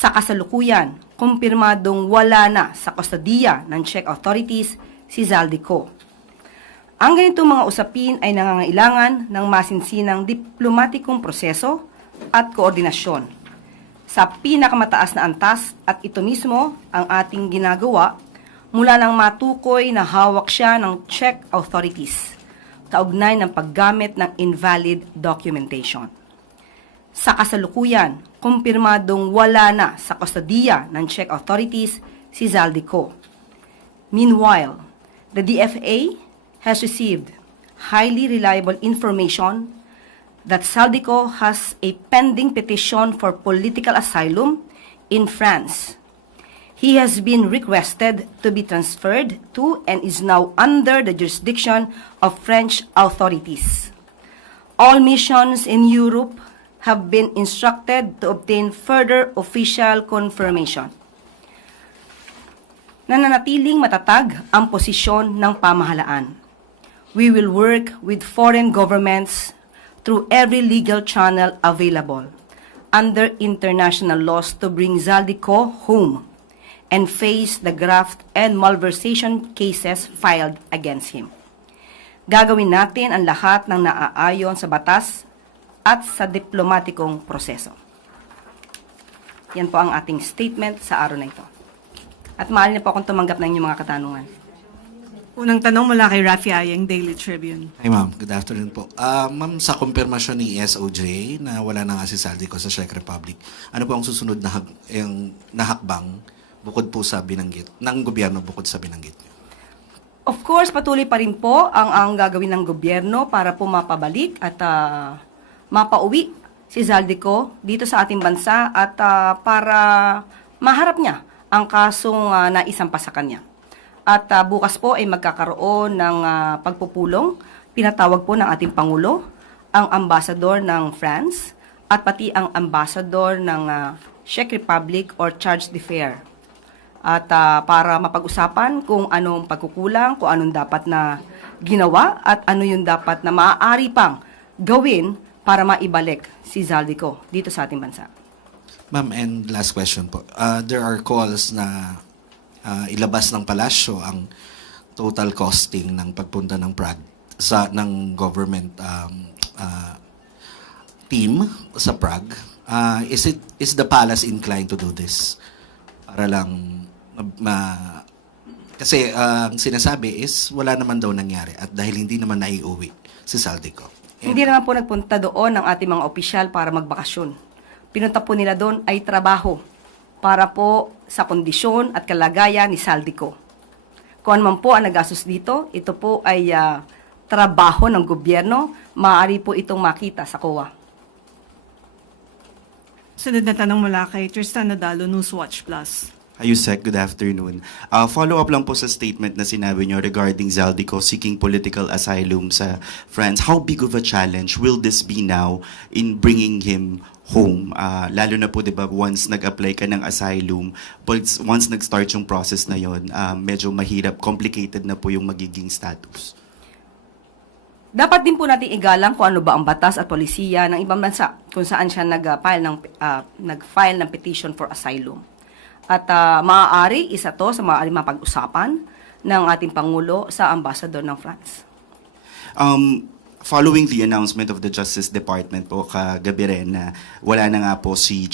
Sa kasalukuyan, kumpirmadong wala na sa kustodiya ng Czech authorities si Zaldico. Ang ganitong mga usapin ay nangangailangan ng masinsinang diplomatikong proseso at koordinasyon. Sa pinakamataas na antas at ito mismo ang ating ginagawa mula nang matukoy na hawak siya ng Czech authorities kaugnay ng paggamit ng invalid documentation. Sa kasalukuyan, kumpirmadong wala na sa kustodiya ng Czech authorities si Zaldico. Meanwhile, the DFA has received highly reliable information that Zaldico has a pending petition for political asylum in France. He has been requested to be transferred to and is now under the jurisdiction of French authorities. All missions in Europe have been instructed to obtain further official confirmation. Nananatiling matatag ang posisyon ng pamahalaan. We will work with foreign governments through every legal channel available under international laws to bring Zaldico home and face the graft and malversation cases filed against him. Gagawin natin ang lahat ng naaayon sa batas at sa diplomatikong proseso. Yan po ang ating statement sa araw na ito. At maaari na po akong tumanggap ng inyong mga katanungan. Unang tanong mula kay Rafi Ayeng, Daily Tribune. Hi ma'am, good afternoon po. Ma'am, sa kumpirmasyon ni SOJ na wala na nga si Zaldico sa Czech Republic, ano po ang susunod na, hakbang bukod po sa binanggit, ng gobyerno bukod sa binanggit niyo? Of course, patuloy pa rin po ang gagawin ng gobyerno para po mapabalik at mapauwi si Zaldico dito sa ating bansa at para maharap niya ang kasong naisampa sa kanya. At bukas po ay magkakaroon ng pagpupulong. Pinatawag po ng ating Pangulo, ang ambassador ng France, at pati ang ambassador ng Czech Republic or charge d'affaires. At para mapag-usapan kung anong pagkukulang, kung anong dapat na ginawa, at ano yung dapat na maaari pang gawin para maibalik si Zaldico dito sa ating bansa. Ma'am, and last question po. There are calls na ilabas ng palasyo ang total costing ng pagpunta ng Prague ng government team sa Prague. Is the palace inclined to do this? Para lang kasi ang sinasabi is wala naman daw nangyari at dahil hindi naman naiuwi si Zaldico. Hindi naman po nagpunta doon ang ating mga opisyal para magbakasyon. Pinunta po nila doon ay trabaho para po sa kondisyon at kalagayan ni Zaldico. Kung ano man po ang nagastos dito, ito po ay trabaho ng gobyerno, maaari po itong makita sa COA. Sunod na tanong mula kay Tristan Nadalo, Newswatch Plus. Ayusek, good afternoon. Follow-up lang po sa statement na sinabi nyo regarding Zaldico seeking political asylum sa France. How big of a challenge will this be now in bringing him home? Lalo na po, di ba, once nag-apply ka ng asylum, once nag-start yung process na yon, medyo mahirap, complicated na po yung magiging status. Dapat din po natin igalang kung ano ba ang batas at polisiya ng ibang bansa kung saan siya nag-file ng petition for asylum. At maaari, isa to sa maaari mapag-usapan ng ating Pangulo sa ambassador ng France. Following the announcement of the Justice Department po kagabi rin na wala na nga po si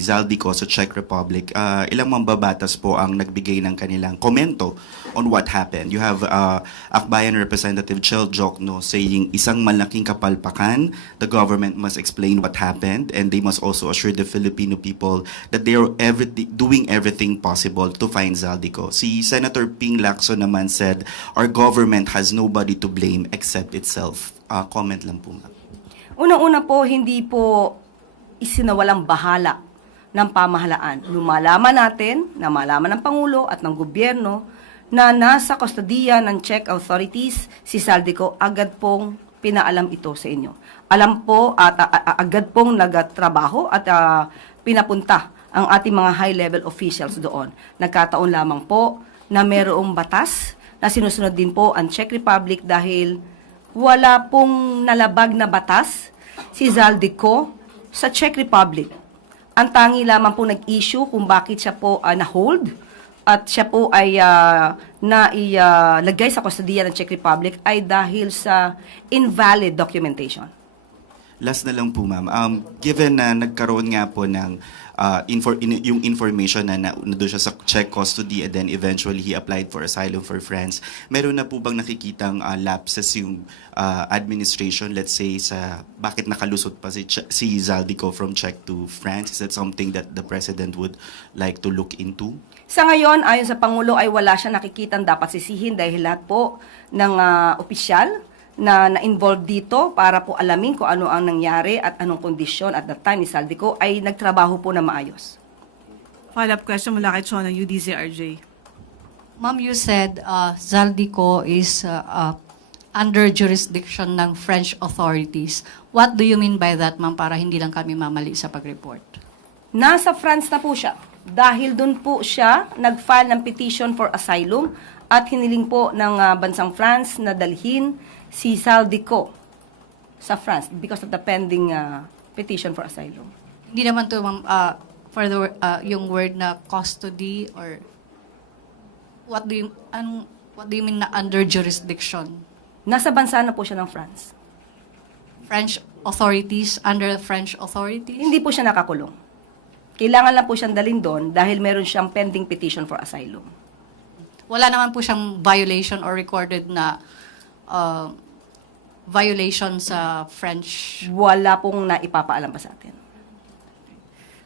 Zaldico sa Czech Republic, ilang mambabatas po ang nagbigay ng kanilang komento on what happened. You have Akbayan Representative Chel Jokno saying isang malaking kapalpakan, the government must explain what happened and they must also assure the Filipino people that they are doing everything possible to find Zaldico. Si Senator Ping Lacson naman said, our government has nobody to blame except itself. Comment lang po, ma'am. Unang-una po, hindi po isinawalang bahala ng pamahalaan. Lumalaman natin, na malaman ng Pangulo at ng gobyerno na nasa kustodiya ng Czech authorities si Zaldico, agad pong pinaalam ito sa inyo. Alam po at agad pong nagtrabaho at pinapunta ang ating mga high-level officials doon. Nagkataon lamang po na mayroong batas na sinusunod din po ang Czech Republic dahil wala pong nalabag na batas si Zaldico sa Czech Republic. Ang tangi lamang po nag-issue kung bakit siya po na-hold at siya po ay nailagay sa kustodiya ng Czech Republic ay dahil sa invalid documentation. Last na lang po, ma'am. Given na nagkaroon nga po ng yung information na doon siya sa Czech custody and then eventually he applied for asylum for France, meron na po bang nakikitang lapses yung administration, let's say, sa bakit nakalusot pa si Zaldico from Czech to France? Is that something that the President would like to look into? Sa ngayon, ayon sa Pangulo, ay wala siya nakikitang dapat sisihin dahil lahat po ng opisyal na na-involved dito para po alamin kung ano ang nangyari at anong kondisyon at that time ni Zaldico ay nagtrabaho po na maayos. Follow-up question mula kay Chona, UDZRJ. Ma'am, you said Zaldico is under jurisdiction ng French authorities. What do you mean by that, ma'am, para hindi lang kami mamali sa pag-report? Nasa France na po siya dahil doon po siya nag-file ng petition for asylum at hiniling po ng bansang France na dalhin si Zaldico sa France because of the pending petition for asylum. Hindi naman to, ma'am, for the yung word na custody or what do you mean na under jurisdiction? Nasa bansa na po siya ng France. French authorities, under French authorities? Hindi po siya nakakulong. Kailangan lang po siyang dalhin doon dahil meron siyang pending petition for asylum. Wala naman po siyang violation or recorded na violation sa French. Wala pong naipapaalam pa sa atin.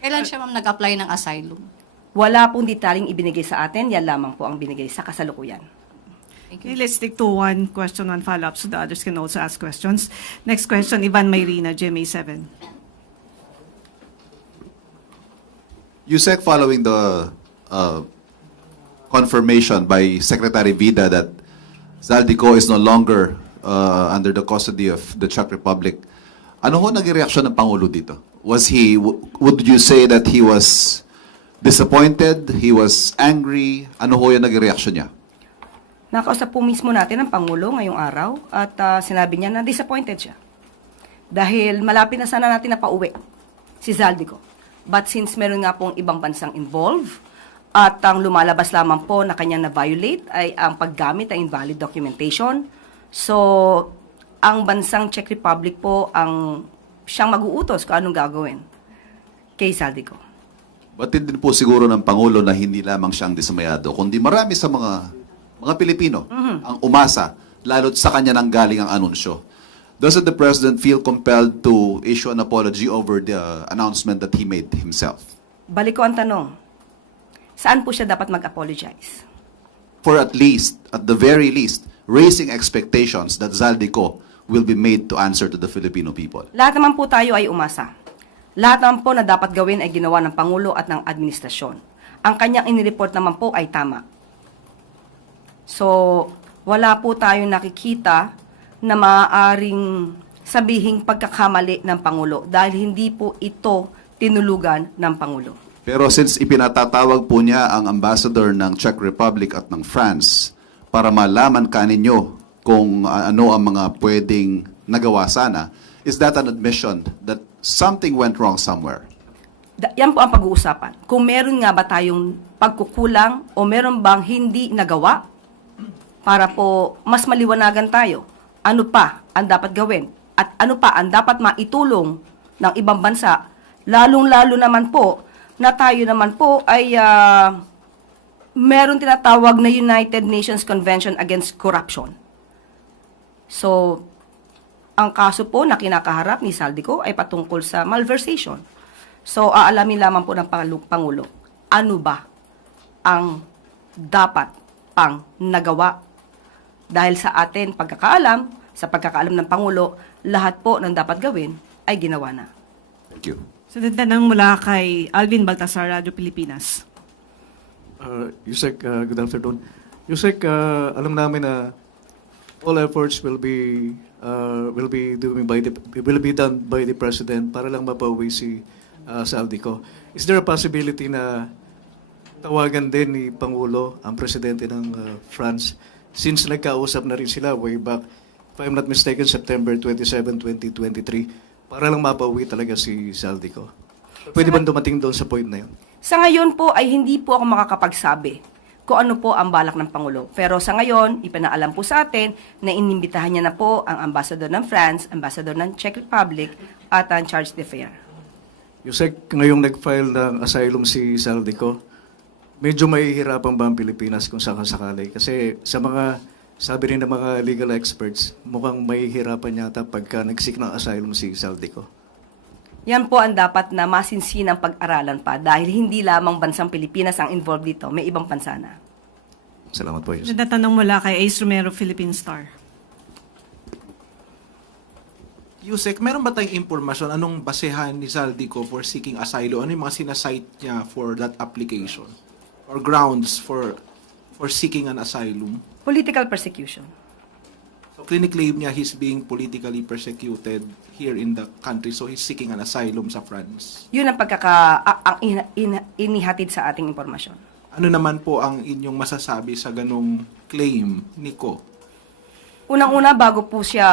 Kailan siya, ma'am, nag-apply ng asylum? Wala pong detaling ibinigay sa atin, yan lamang po ang binigay sa kasalukuyan. Thank Okay, you. let's stick to one question, one follow-up, so the others can also ask questions. Next question, Ivan Mayrina, GMA7. Yusek, following the confirmation by Secretary Vida that Zaldico is no longer under the custody of the Czech Republic, ano ho naging reaksyon ng Pangulo dito? Would you say that he was disappointed, he was angry? Ano ho yung naging reaksyon niya? Nakausap po mismo natin ang Pangulo ngayong araw at sinabi niya na disappointed siya. Dahil malapit na sana natin na pauwi si Zaldico. But since meron nga pong ibang bansang involved at ang lumalabas lamang po na kanya na-violate ay ang paggamit ng invalid documentation. So, ang bansang Czech Republic po ang siyang mag-uutos kung anong gagawin kay Zaldico. Batid din po siguro ng Pangulo na hindi lamang siyang dismayado, kundi marami sa mga Pilipino ang umasa, lalo't sa kanya nang galing ang anunsyo. Doesn't the President feel compelled to issue an apology over the announcement that he made himself? Balik ko ang tanong, saan po siya dapat mag-apologize? For at the very least, raising expectations that Zaldico will be made to answer to the Filipino people. Lahat naman po tayo ay umasa. Lahat naman po na dapat gawin ay ginawa ng Pangulo at ng administrasyon. Ang kanyang inireport naman po ay tama. So, wala po tayong nakikita na maaaring sabihing pagkakamali ng Pangulo dahil hindi po ito tinulugan ng Pangulo. Pero since ipinatatawag po niya ang ambassador ng Czech Republic at ng France para malaman kaninyo kung ano ang mga pwedeng nagawa sana, is that an admission that something went wrong somewhere? Yan po ang pag-uusapan. Kung meron nga ba tayong pagkukulang o meron bang hindi nagawa para po mas maliwanagan tayo, ano pa ang dapat gawin at ano pa ang dapat maitulong ng ibang bansa, lalong-lalo naman po na tayo naman po ay meron tinatawag na United Nations Convention Against Corruption. So, ang kaso po na kinakaharap ni Zaldico ay patungkol sa malversation. So, aalamin lamang po ng Pangulo, ano ba ang dapat pang nagawa? Dahil sa atin pagkakaalam, sa pagkakaalam ng Pangulo, lahat po ng dapat gawin ay ginawa na. Thank you. So, tanong mula kay Alvin Baltasar, Radyo Pilipinas. Yusek, good afternoon. Yusek, alam namin na all efforts will be done by the President para lang mapauwi si Zaldico. Is there a possibility na tawagan din ni Pangulo ang Presidente ng France since nagkausap na rin sila way back, if I'm not mistaken, September 27, 2023, para lang mapauwi talaga si Zaldico? Pwede ba dumating doon sa point na yun? Sa ngayon po ay hindi po ako makakapagsabi kung ano po ang balak ng Pangulo. Pero sa ngayon, ipinaalam po sa atin na inimbitahan niya na po ang ambassador ng France, ambassador ng Czech Republic, at ang charge d'affaires. Yusek, ngayong nag-file ng asylum si Zaldico, medyo mahihirapan ba ang Pilipinas kung sakasakali? Kasi sa mga, sabi rin ng mga legal experts, mukhang mahihirapan yata pagka nag-seek ng asylum si Zaldico. Yan po ang dapat na masinsinang pag-aralan pa dahil hindi lamang bansang Pilipinas ang involved dito, may ibang bansa na. Salamat po, Yusek. Sunod na tanong mula kay Ace Romero, Philippine Star. Yusek, meron ba tayong impormasyon anong basehan ni Zaldico for seeking asylum? Ano yung mga sinasite niya for that application? Or grounds for seeking an asylum? Political persecution. So, clinic-claim niya he's being politically persecuted here in the country, so he's seeking an asylum sa France. Yun ang inihatid sa ating impormasyon. Ano naman po ang inyong masasabi sa ganong claim ni Ko? Unang-una, bago po siya,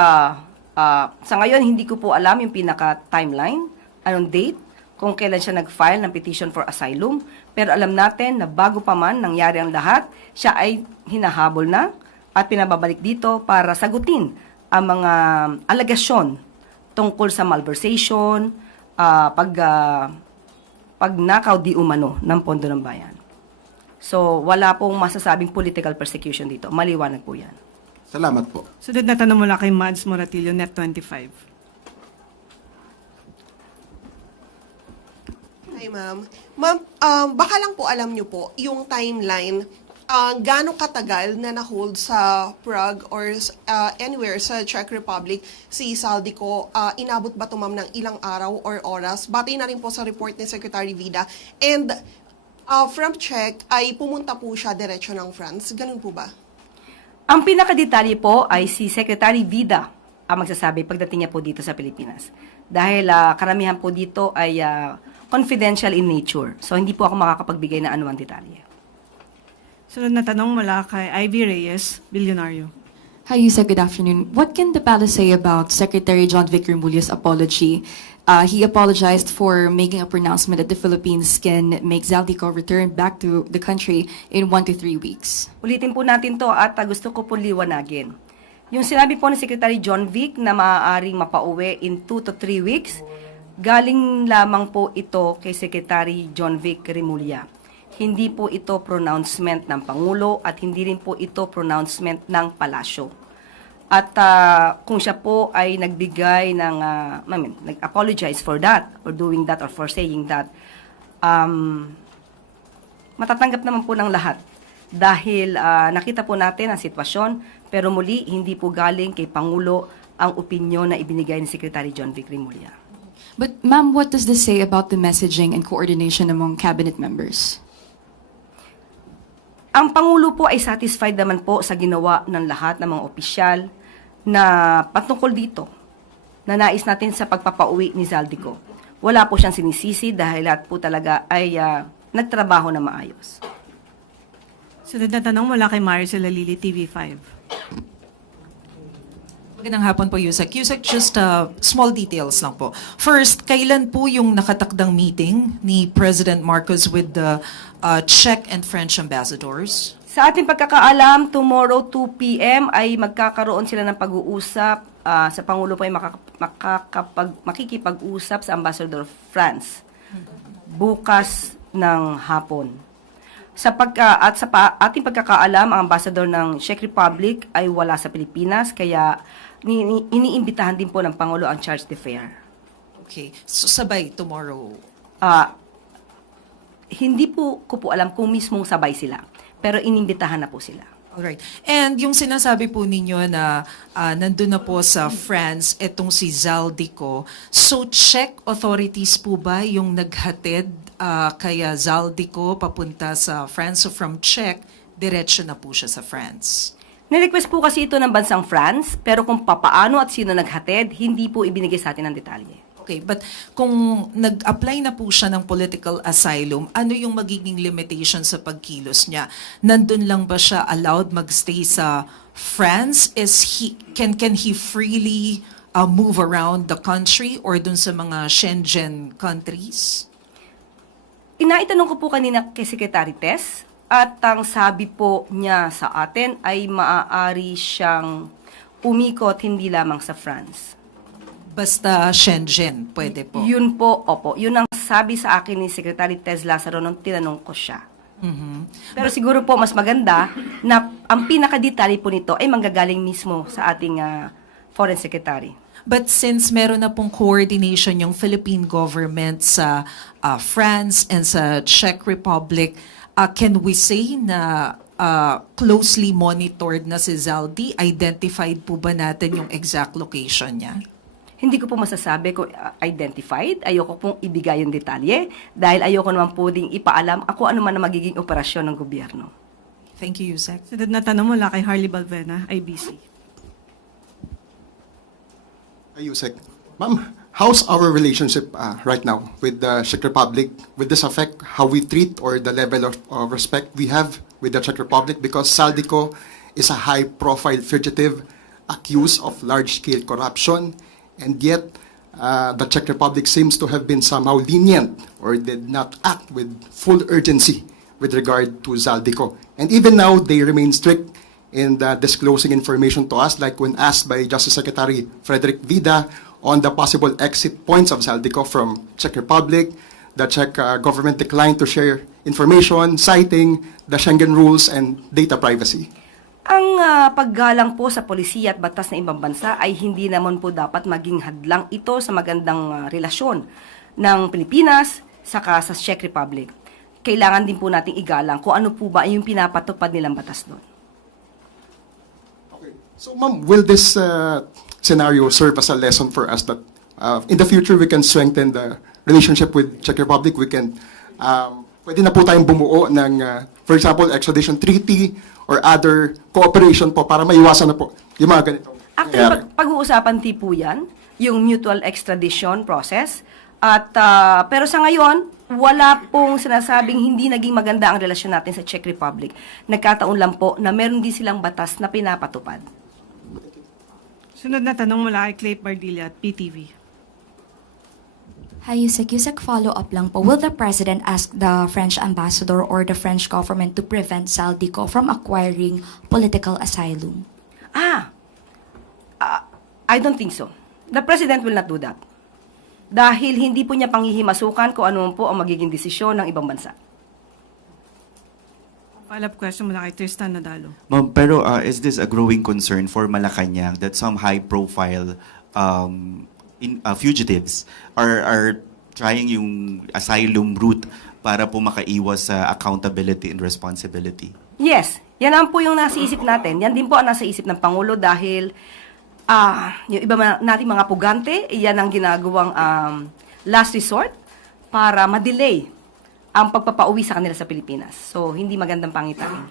sa ngayon, hindi ko po alam yung pinaka-timeline, anong date, kung kailan siya nag-file ng petition for asylum. Pero alam natin na bago pa man nangyari ang lahat, siya ay hinahabol na at pinababalik dito para sagutin ang mga alegasyon tungkol sa malversation, pagnakaw di umano ng pondo ng bayan. So, wala pong masasabing political persecution dito. Maliwanag po yan. Salamat po. Sunod na tanong mula kay Mads Moratillo, Net25. Hi, ma'am. Ma'am, baka lang po alam niyo po, yung timeline, gaano katagal na na-hold sa Prague or anywhere sa Czech Republic si Zaldico? Inabot ba ito, ma'am, ng ilang araw or oras? Batay na rin po sa report ni Secretary Vida. And from Czech, ay pumunta po siya diretso ng France. Ganun po ba? Ang pinakadetalye po ay si Secretary Vida ang magsasabi pagdating niya po dito sa Pilipinas. Dahil karamihan po dito ay confidential in nature. So, hindi po ako makakapagbigay na anumang detalye. Sunod na tanong mula kay Ivy Reyes, Bilyonaryo. Hi, Yusek. Good afternoon. What can the palace say about Secretary John Vic Remulla's apology? He apologized for making a pronouncement that the Philippines can make Zaldico return back to the country in 1 to 3 weeks. Ulitin po natin to at gusto ko po liwanagin. Yung sinabi po ni Secretary John Vic na maaaring mapauwi in 2 to 3 weeks, galing lamang po ito kay Secretary John Vic Remulla. Hindi po ito pronouncement ng Pangulo at hindi rin po ito pronouncement ng Palasyo. At kung siya po ay nagbigay ng, nag-apologize for that, or doing that, or for saying that, matatanggap naman po ng lahat. Dahil nakita po natin ang sitwasyon, pero muli, hindi po galing kay Pangulo ang opinyon na ibinigay ni Secretary John Vic Remulla. But ma'am, what does this say about the messaging and coordination among cabinet members? Ang Pangulo po ay satisfied naman po sa ginawa ng lahat ng mga opisyal na patungkol dito, na nais natin sa pagpapauwi ni Zaldico. Wala po siyang sinisisi dahil lahat po talaga ay nagtrabaho na maayos. Sunod na tanong mula kay Maricel Alili, TV5. Magandang hapon po, Yusek. Yusek, just small details lang po. First, kailan po yung nakatakdang meeting ni President Marcos with the Czech and French ambassadors? Sa ating pagkakaalam, tomorrow 2 p.m. ay magkakaroon sila ng pag-uusap. Sa Pangulo po ay makikipag-usap sa Ambassador of France bukas ng hapon. Sa ating pagkakaalam, ang Ambassador ng Czech Republic ay wala sa Pilipinas, kaya iniimbitahan din po ng Pangulo ang charge d'affaires. Okay. So, sabay tomorrow. Hindi po ko po alam kung mismong sabay sila, pero inimbitahan na po sila. Alright. And yung sinasabi po ninyo na nandun na po sa France itong si Zaldico, so Czech authorities po ba yung naghatid kaya Zaldico papunta sa France? So from Czech, diretso na po siya sa France. Nirequest po kasi ito ng bansang France, pero kung papaano at sino naghatid, hindi po ibinigay sa atin ng detalye. Okay, but kung nag-apply na po siya ng political asylum, ano yung magiging limitation sa pagkilos niya? Nandun lang ba siya allowed magstay sa France? Can he freely move around the country or dun sa mga Schengen countries? Inaitanong ko po kanina kay Secretary Tess at ang sabi po niya sa atin ay maaari siyang umikot hindi lamang sa France. Basta Shenzhen, pwede po. Yun po, opo. Yun ang sabi sa akin ni Secretary Tess Lazaro nung tinanong ko siya. Pero siguro po mas maganda na ang pinakadetalye po nito ay manggagaling mismo sa ating Foreign Secretary. But since meron na pong coordination yung Philippine government sa France and sa Czech Republic, can we say na closely monitored na si Zaldi? Identified po ba natin yung exact location niya? Hindi ko po masasabi kung identified. Ayoko pong ibigay yung detalye dahil ayoko naman po ding ipaalam ako ano man ang magiging operasyon ng gobyerno. Thank you, Yusek. Sunod na tanong mula kay Harley Balvena, IBC. Yusek. Ma'am, how's our relationship right now with the Czech Republic? Will this affect how we treat or the level of respect we have with the Czech Republic? Because Saldico is a high-profile fugitive accused of large-scale corruption, and yet the Czech Republic seems to have been somehow lenient or did not act with full urgency with regard to Zaldico. And even now, they remain strict in disclosing information to us, like when asked by Justice Secretary Frederick Vida on the possible exit points of Zaldico from Czech Republic. The Czech government declined to share information, citing the Schengen rules and data privacy. Ang paggalang po sa polisiya at batas ng ibang bansa ay hindi naman po dapat maging hadlang ito sa magandang relasyon ng Pilipinas saka sa Czech Republic. Kailangan din po nating igalang kung ano po ba yung pinapatupad nilang batas doon. Okay. So, ma'am, will this scenario serve as a lesson for us that in the future we can strengthen the relationship with Czech Republic? We can, pwede na po tayong bumuo ng, for example, extradition treaty or other cooperation po para maiwasan na po yung mga ganito. Actually, pag-uusapan po yan, yung mutual extradition process. At, pero sa ngayon, wala pong sinasabing hindi naging maganda ang relasyon natin sa Czech Republic. Nagkataon lang po na meron din silang batas na pinapatupad. Sunod na tanong mula kay Clay Pardilla at PTV. Hi, Yusek. Yusek, follow-up lang po. Will the President ask the French ambassador or the French government to prevent Zaldico from acquiring political asylum? I don't think so. The President will not do that. Dahil hindi po niya panghihimasukan kung ano po ang magiging desisyon ng ibang bansa. Follow-up question mula kay Tristan Nadalo. Ma'am, pero is this a growing concern for Malacanang that some high-profile fugitives are trying yung asylum route para po makaiwas sa accountability and responsibility? Yes, yan ang po yung nasa isip natin. Yan din po ang nasa isip ng Pangulo dahil yung iba nating mga pugante, yan ang ginagawang last resort para ma-delay ang pagpapauwi sa kanila sa Pilipinas. So, hindi magandang pangitain.